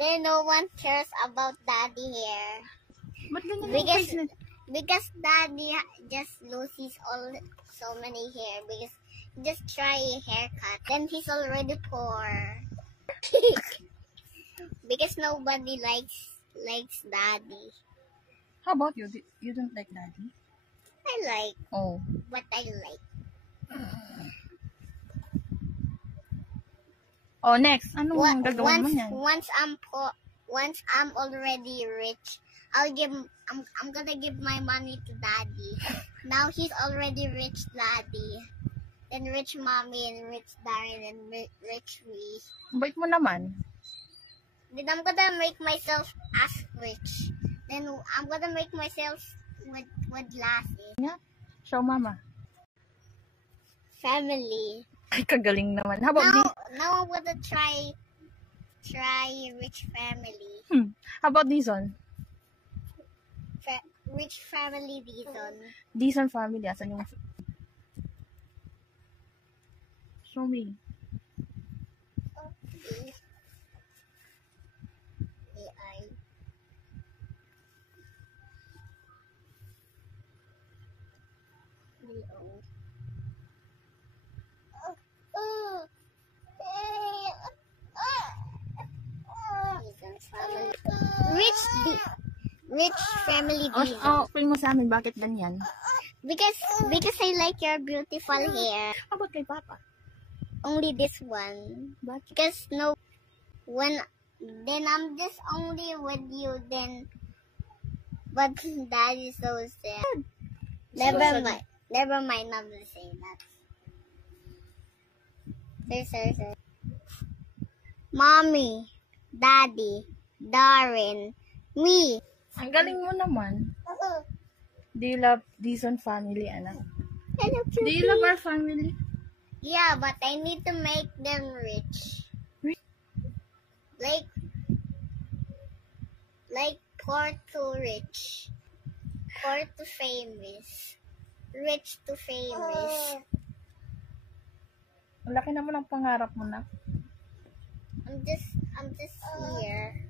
Then no one cares about daddy here. Ba't ganyan yung face na? Because daddy just loses so many hair because he just try a haircut. Then he's already poor. Because nobody likes daddy. How about you? You don't like daddy? I like. Oh. But I like. Oh, next. Anong gagawin mo niyan? Once I'm already rich, I'm gonna give my money to daddy. Now he's already rich daddy. Then rich mommy and rich Darren and rich me. Bait mo naman. Then I'm gonna make myself as rich. Then I'm gonna make myself with glasses. Yeah. Show mama. Family. Ay, kagaling naman. How about now I'm gonna try rich family. How about this one? Rich family Dizon. Dizon family. Asan yung... Show me. Okay. AI. Rich family Dizon. Oh, explain mo sa amin bakit ganyan. Because I like your beautiful hair. How about kay Papa? Only this one. Bakit? Because then I'm just only with you then. But that is so sad. Never mind, I'm gonna say that. Sir. Mommy, Daddy, Darren, me. Ang galing mo naman. Do you love Dizon family, anak? Do you love our family? Yeah, but I need to make them rich. Like poor to rich. Poor to famous. Rich to famous. Ang laki naman ang pangarap mo na. I'm just here.